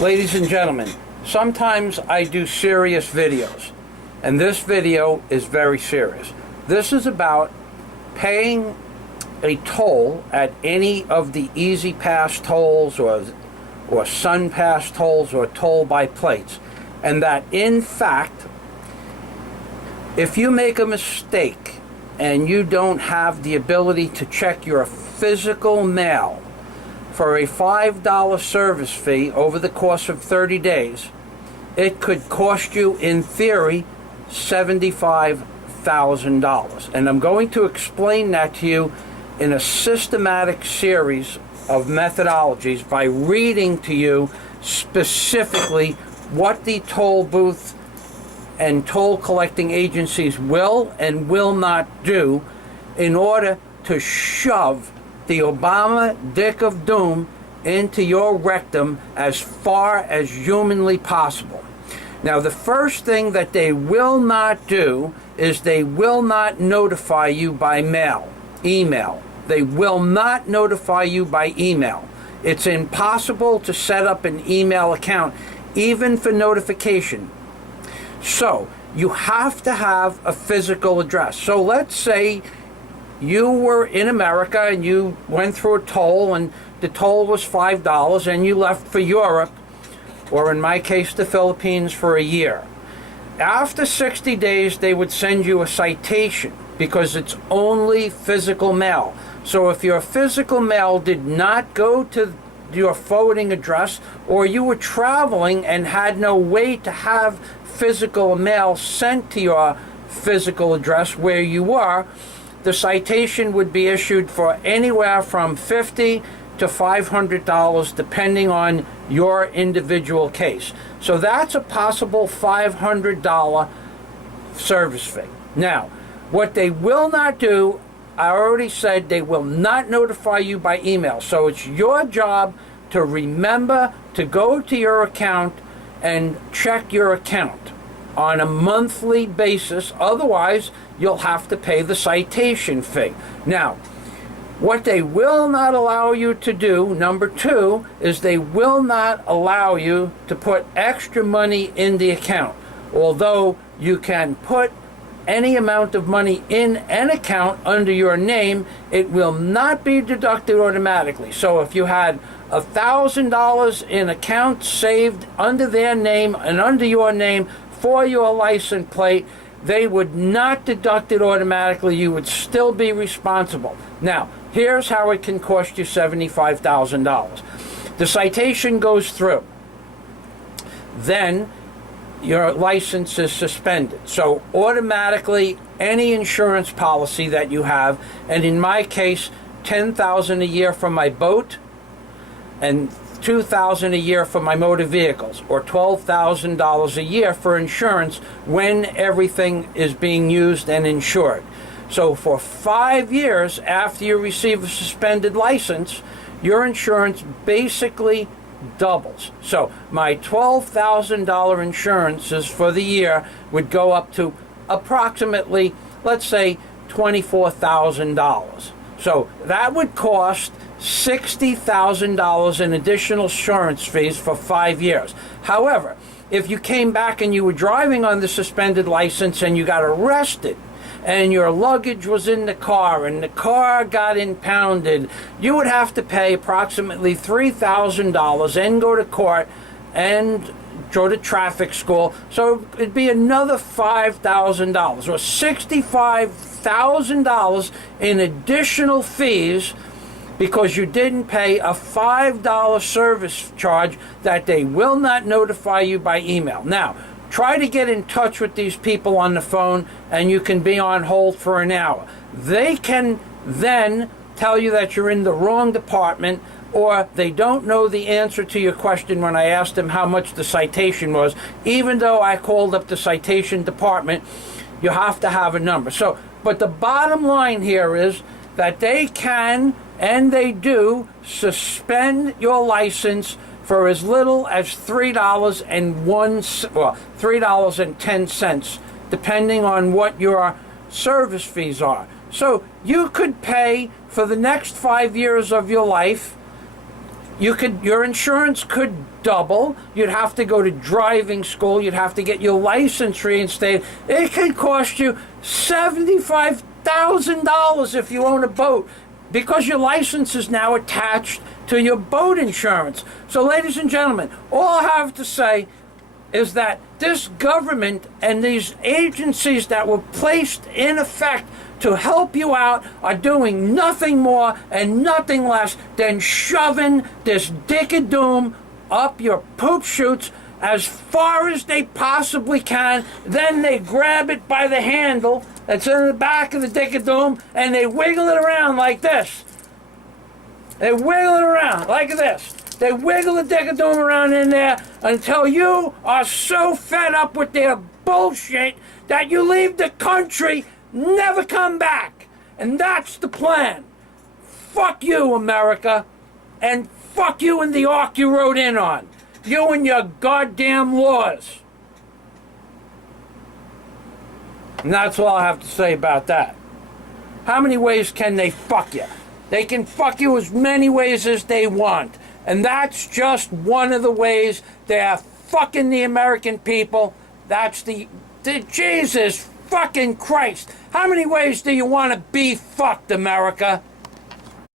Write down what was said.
Ladies and gentlemen, sometimes I do serious videos, and this video is very serious. This is about paying a toll at any of the Easy Pass tolls or Sun Pass tolls or toll by plates, and that in fact, if you make a mistake and you don't have the ability to check your physical mail for a $5 service fee over the course of 30 days, it could cost you, in theory, $75,000. And I'm going to explain that to you in a systematic series of methodologies by reading to you specifically what the toll booth and toll collecting agencies will and will not do in order to shove the Obama dick of doom into your rectum as far as humanly possible. Now, the first thing that they will not do is they will not notify you by email. They will not notify you by email. It's impossible to set up an email account, even for notification. So, you have to have a physical address. So let's say you were in America and you went through a toll and the toll was $5 and you left for Europe, or in my case the Philippines, for a year. After 60 days they would send you a citation because it's only physical mail. So if your physical mail did not go to your forwarding address, or you were traveling and had no way to have physical mail sent to your physical address where you were, the citation would be issued for anywhere from $50 to $500 depending on your individual case. So that's a possible $500 service fee. Now, what they will not do, I already said, they will not notify you by email. So it's your job to remember to go to your account and check your account on a monthly basis. Otherwise, you'll have to pay the citation fee. Now, what they will not allow you to do, number two, is they will not allow you to put extra money in the account. Although you can put any amount of money in an account under your name, it will not be deducted automatically. So if you had $1,000 in accounts saved under their name and under your name for your license plate, they would not deduct it automatically. You would still be responsible. Now, here's how it can cost you $75,000. The citation goes through. Then your license is suspended. So automatically, any insurance policy that you have, and in my case, $10,000 a year for my boat and $2,000 a year for my motor vehicles, or $12,000 a year for insurance when everything is being used and insured. So for 5 years after you receive a suspended license, your insurance basically doubles. So my $12,000 insurances for the year would go up to approximately, let's say, $24,000. So that would cost $60,000 in additional insurance fees for 5 years. However, if you came back and you were driving on the suspended license and you got arrested and your luggage was in the car and the car got impounded, you would have to pay approximately $3,000 and go to court and go to traffic school. So it'd be another $5,000 or $65,000 in additional fees because you didn't pay a $5 service charge that they will not notify you by email. Now, try to get in touch with these people on the phone and you can be on hold for an hour. They can then tell you that you're in the wrong department, or they don't know the answer to your question when I asked them how much the citation was. Even though I called up the citation department, you have to have a number. So, but the bottom line here is that they can, and they do, suspend your license for as little as $3.10, depending on what your service fees are. So you could pay for the next 5 years of your life your insurance could double. You'd have to go to driving school. You'd have to get your license reinstated. It could cost you $75,000 if you own a boat, because your license is now attached to your boat insurance. So, ladies and gentlemen, all I have to say is that this government and these agencies that were placed in effect to help you out are doing nothing more and nothing less than shoving this dick of doom up your poop chutes as far as they possibly can. Then they grab it by the handle that's in the back of the dick of doom and they wiggle it around like this. They wiggle it around like this. They wiggle the dick of doom around in there until you are so fed up with their bullshit that you leave the country, never come back. And that's the plan. Fuck you, America. And fuck you and the ark you rode in on. You and your goddamn laws. And that's all I have to say about that. How many ways can they fuck you? They can fuck you as many ways as they want. And that's just one of the ways they're fucking the American people. That's the Jesus fucking Christ. How many ways do you want to be fucked, America?